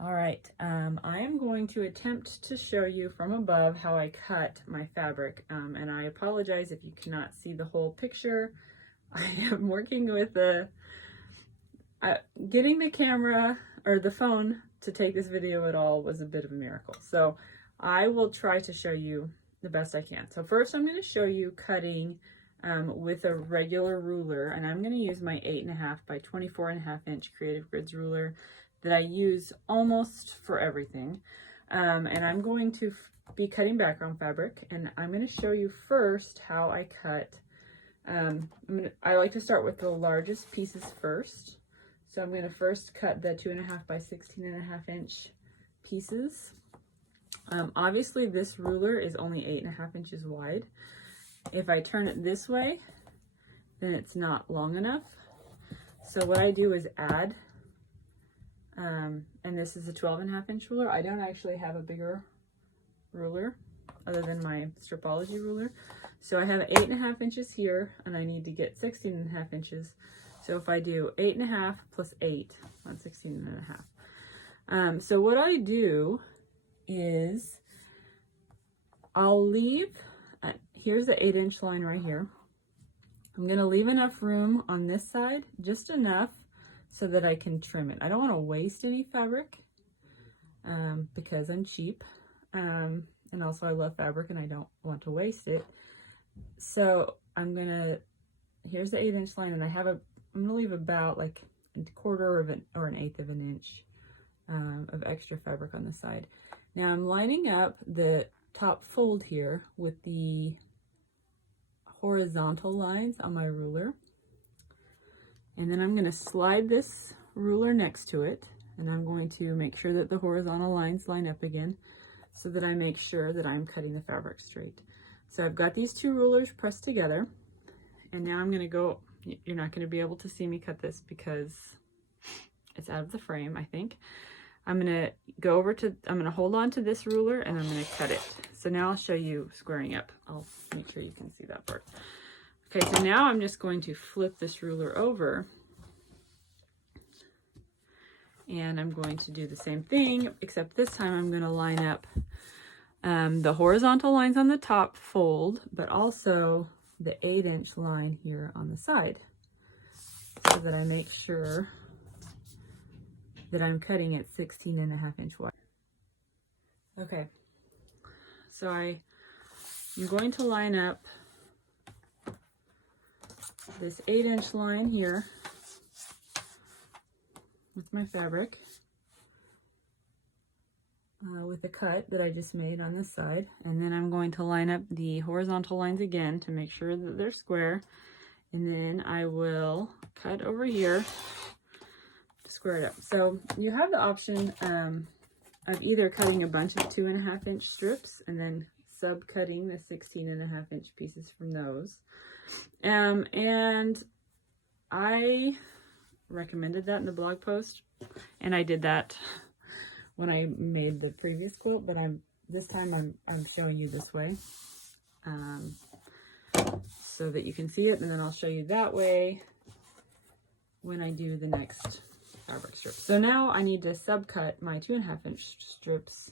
All right, I am going to attempt to show you from above how I cut my fabric, and I apologize if you cannot see the whole picture. I am working with getting the camera or the phone to take this video at all was a bit of a miracle. So I will try to show you the best I can. So first I'm going to show you cutting with a regular ruler, and I'm going to use my 8.5 by 24.5 inch Creative Grids ruler that I use almost for everything. And I'm going to be cutting background fabric, and I'm going to show you first how I cut. I like to start with the largest pieces first. So I'm going to first cut the 2.5 by 16.5 inch pieces. Obviously this ruler is only 8.5 inches wide. If I turn it this way, then it's not long enough. So what I do is add, and this is a 12.5 inch ruler. I don't actually have a bigger ruler other than my stripology ruler. So I have 8.5 inches here, and I need to get 16.5 inches. So if I do 8.5 plus 8, that's 16.5. So what I do is I'll leave, here's the 8 inch line right here. I'm gonna leave enough room on this side, just enough so that I can trim it. I don't wanna waste any fabric because I'm cheap. And also I love fabric and I don't want to waste it. So here's the 8 inch line, and I'm gonna leave about like a quarter of an or an eighth of an inch of extra fabric on the side. Now I'm lining up the top fold here with the horizontal lines on my ruler. And then I'm gonna slide this ruler next to it, and I'm going to make sure that the horizontal lines line up again so that I make sure that I'm cutting the fabric straight. So I've got these two rulers pressed together, and now I'm gonna go, you're not gonna be able to see me cut this because it's out of the frame, I think. I'm gonna hold on to this ruler and I'm gonna cut it. So now I'll show you squaring up. I'll make sure you can see that part. Okay, so now I'm just going to flip this ruler over, and I'm going to do the same thing, except this time I'm gonna line up the horizontal lines on the top fold, but also the 8 inch line here on the side, so that I make sure that I'm cutting at 16.5 inch wide. Okay, so I'm going to line up this 8 inch line here with my fabric with a cut that I just made on this side, and then I'm going to line up the horizontal lines again to make sure that they're square, and then I will cut over here to square it up. So you have the option of either cutting a bunch of 2.5 inch strips and then sub-cutting the 16.5 inch pieces from those. And I recommended that in the blog post, and I did that when I made the previous quilt, but this time I'm showing you this way so that you can see it, and then I'll show you that way when I do the next fabric strip. So now I need to subcut my 2.5 inch strips.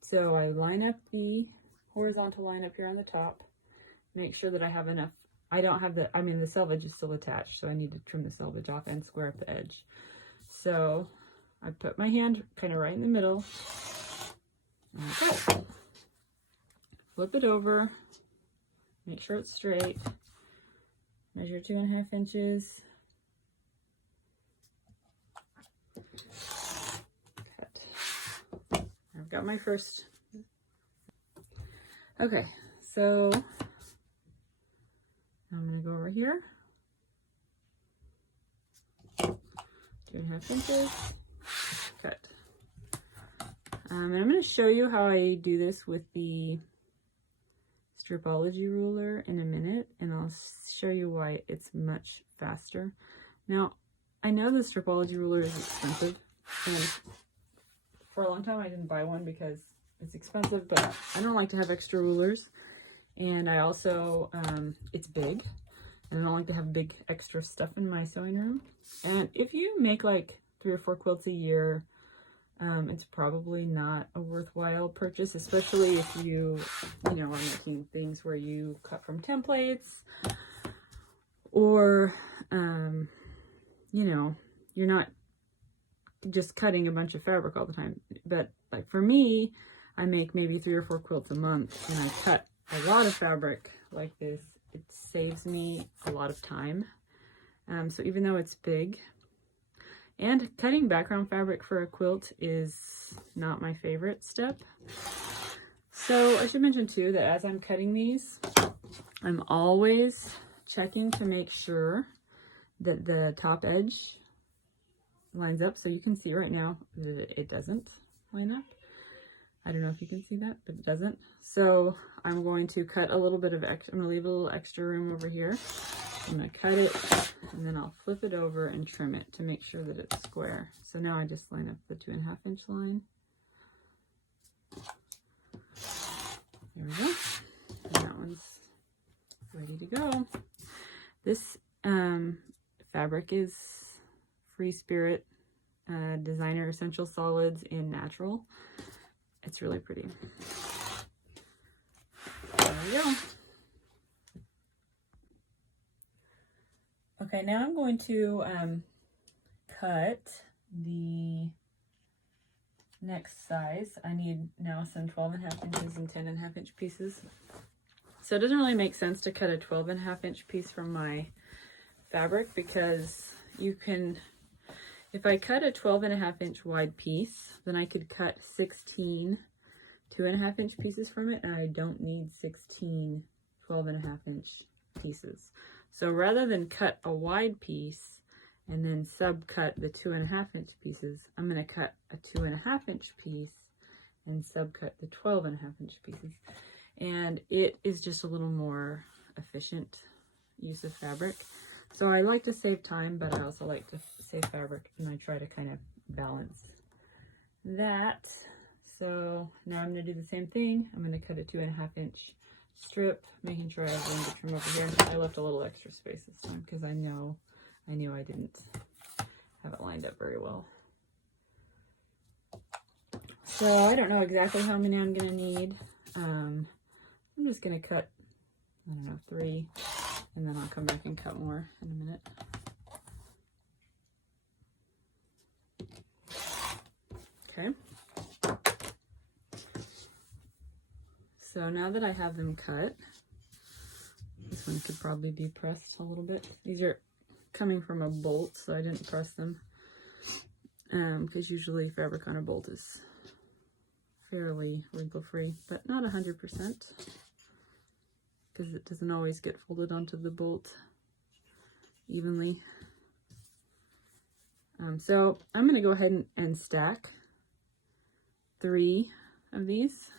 So I line up the horizontal line up here on the top, make sure that I have enough. The selvage is still attached, so I need to trim the selvage off and square up the edge. So I put my hand kind of right in the middle. Okay. Flip it over, make sure it's straight, measure 2.5 inches. Cut. I've got my first. Okay, so I'm going to go over here, 2.5 inches, cut. And I'm going to show you how I do this with the stripology ruler in a minute, and I'll show you why it's much faster. Now, I know the stripology ruler is expensive, and for a long time I didn't buy one because it's expensive, but I don't like to have extra rulers. And I also, it's big, and I don't like to have big extra stuff in my sewing room. And if you make like 3 or 4 quilts a year, it's probably not a worthwhile purchase, especially if you are making things where you cut from templates, or, you're not just cutting a bunch of fabric all the time. But like for me, I make maybe 3 or 4 quilts a month, and I cut a lot of fabric like this. It saves me a lot of time. So even though it's big, and cutting background fabric for a quilt is not my favorite step. So I should mention too that as I'm cutting these, I'm always checking to make sure that the top edge lines up. So you can see right now that it doesn't line up. I don't know if you can see that, but it doesn't. So I'm going to cut a little bit of extra. I'm gonna leave a little extra room over here. I'm gonna cut it, and then I'll flip it over and trim it to make sure that it's square. So now I just line up the 2.5 inch line. There we go. And that one's ready to go. This fabric is Free Spirit Designer Essential Solids in Natural. It's really pretty. There we go. Okay, now I'm going to cut the next size. I need now some 12.5 inches and 10.5 inch pieces. So it doesn't really make sense to cut a 12.5 inch piece from my fabric, because you can, if I cut a 12.5 inch wide piece, then I could cut 16 2.5 inch pieces from it, and I don't need 16 12.5 inch pieces. So rather than cut a wide piece and then subcut the 2.5 inch pieces, I'm going to cut a 2.5 inch piece and subcut the 12.5 inch pieces. And it is just a little more efficient use of fabric. So I like to save time, but I also like to save fabric, and I try to kind of balance that. So now I'm going to do the same thing. I'm going to cut a 2.5 inch strip, making sure I have room to trim over here. I left a little extra space this time because I knew I didn't have it lined up very well. So I don't know exactly how many I'm going to need. I'm just going to cut, I don't know, 3, and then I'll come back and cut more in a minute. Okay. So now that I have them cut, this one could probably be pressed a little bit. These are coming from a bolt, so I didn't press them, because usually fabric on a bolt is fairly wrinkle-free, but not 100%, because it doesn't always get folded onto the bolt evenly. So I'm going to go ahead and stack 3 of these.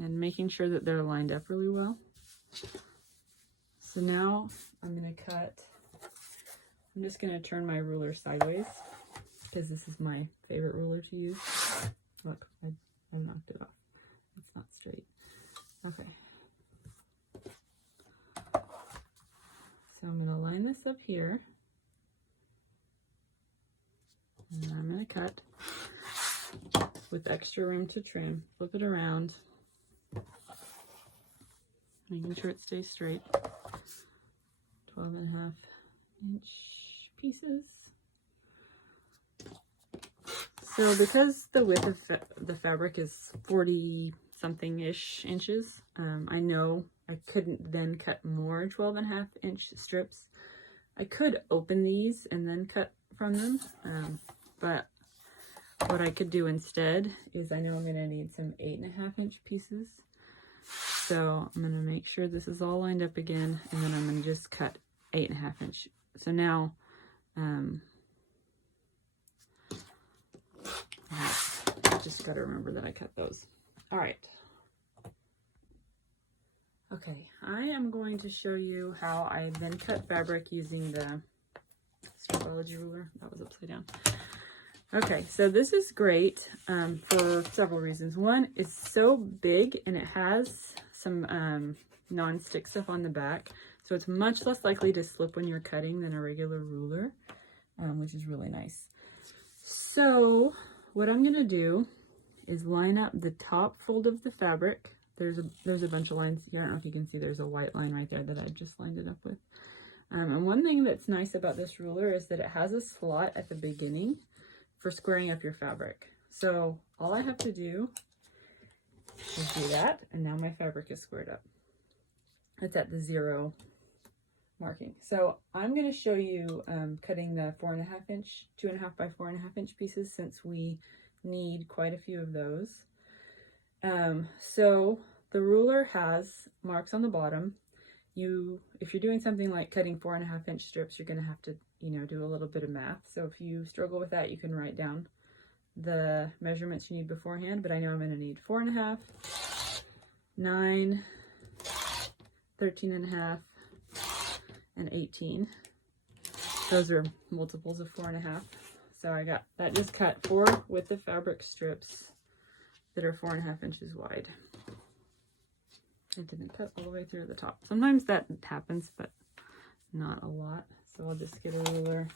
And making sure that they're lined up really well. So now I'm going to cut, I'm just going to turn my ruler sideways, because this is my favorite ruler to use. Look, I knocked it off. It's not straight. Okay. So I'm going to line this up here. And I'm going to cut with extra room to trim. Flip it around, making sure it stays straight. 12.5 inch pieces. So because the width of the fabric is 40 something ish inches, I know I couldn't then cut more 12.5 inch strips. I could open these and then cut from them, but what I could do instead is, I know I'm going to need some 8.5 inch pieces. So I'm going to make sure this is all lined up again, and then I'm going to just cut 8.5 inch. So now, just got to remember that I cut those. All right. Okay, I am going to show you how I then cut fabric using the stripology ruler. That was upside down. Okay, so this is great for several reasons. One, it's so big and it has some non-stick stuff on the back, so it's much less likely to slip when you're cutting than a regular ruler, which is really nice. So what I'm gonna do is line up the top fold of the fabric. There's a bunch of lines here. I don't know if you can see, there's a white line right there that I just lined it up with. And one thing that's nice about this ruler is that it has a slot at the beginning for squaring up your fabric. So all I have to do is do that, and now my fabric is squared up. It's at the 0 marking. So I'm going to show you cutting the 4.5 inch, 2.5 by 4.5 inch pieces, since we need quite a few of those. So the ruler has marks on the bottom. If you're doing something like cutting 4.5 inch strips, you're going to have to, do a little bit of math. So if you struggle with that, you can write down the measurements you need beforehand, but I know I'm going to need 4.5, 9, 13.5, and 18. Those are multiples of 4.5. So I got that just cut 4 with the fabric strips that are 4.5 inches wide. It didn't cut all the way through the top. Sometimes that happens, but not a lot. So I'll just get a ruler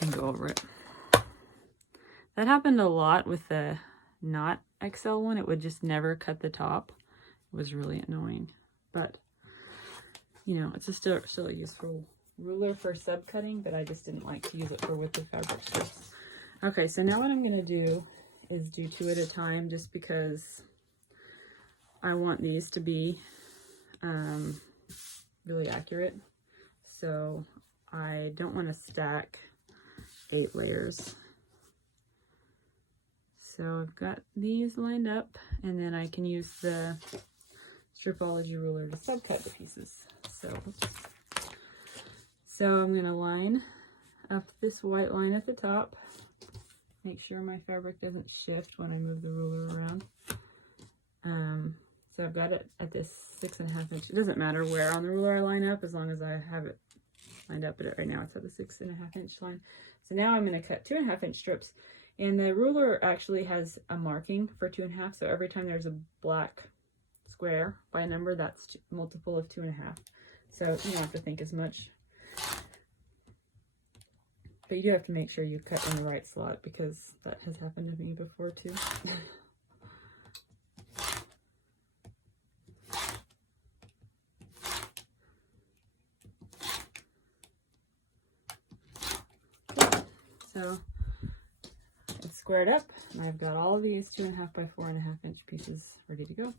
and go over it. That happened a lot with the not XL one. It would just never cut the top. It was really annoying, but it's still a useful ruler for subcutting, but I just didn't like to use it for width of fabric strips. Okay, so now what I'm going to do is do 2 at a time, just because I want these to be really accurate. So I don't want to stack 8 layers. So I've got these lined up, and then I can use the stripology ruler to subcut the pieces. So I'm going to line up this white line at the top. Make sure my fabric doesn't shift when I move the ruler around. So I've got it at this 6.5 inch. It doesn't matter where on the ruler I line up, as long as I have it lined up. But right now it's at the 6.5 inch line. So now I'm going to cut 2.5 inch strips. And the ruler actually has a marking for 2.5. So every time there's a black square by number, that's multiple of 2.5. So you don't have to think as much. But you do have to make sure you cut in the right slot, because that has happened to me before too. So it's squared up, and I've got all of these 2.5 by 4.5 inch pieces ready to go.